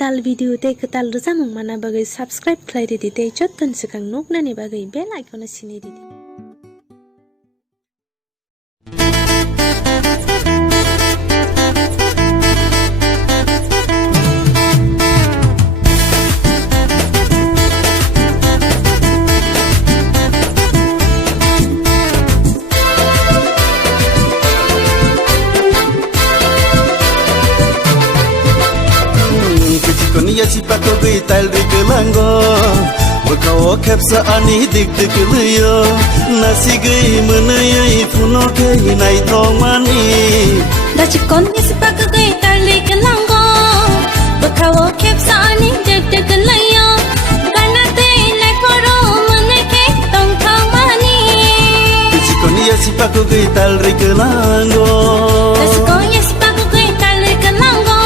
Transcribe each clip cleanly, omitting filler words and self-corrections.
ketal video te ketal rezamung mana bagai subscribe klai di te joton sekang nuk nani bagai bell icon sini di. Konia si pato gay tal de kelango Bakao kepsa ani dik dik liyo Nasi gay menayai puno kay nai tong mani Dachi konia si pato gay tal de kelango Bakao kepsa ani dik dik liyo Ganate nai poro menay kay tong tong mani Dachi konia si pato gay tal de kelango Dachi konia si pato gay tal de kelango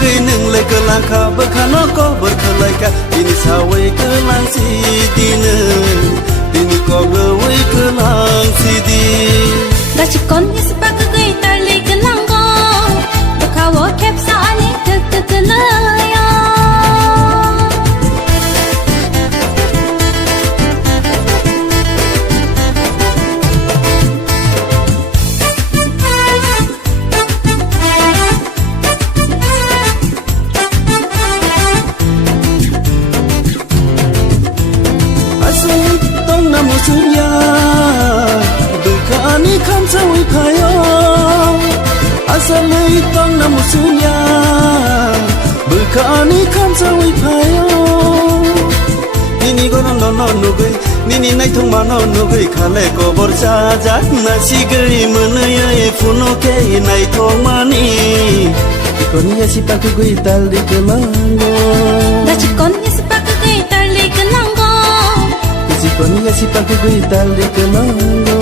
Gay nung le kelang ka berkano ko berkelai ka Dini sawai kelang si dina Dini ko bewai kelang si di Dachi konia si pato gay tal de kelango Bakao kepsa ani dik dik liyo Musunya Bekani kan sawi payo Asalai tong na musunya Bekani kan sawi payo Nini gono no nugai Nini nai thong mano nugai Khale ko borja jak Nasi gai menayai puno kei nai thong mani Konia si paku gai tal di kelango Dachi konia si pato gay tal de kelango Konia si paku gai tal di kelango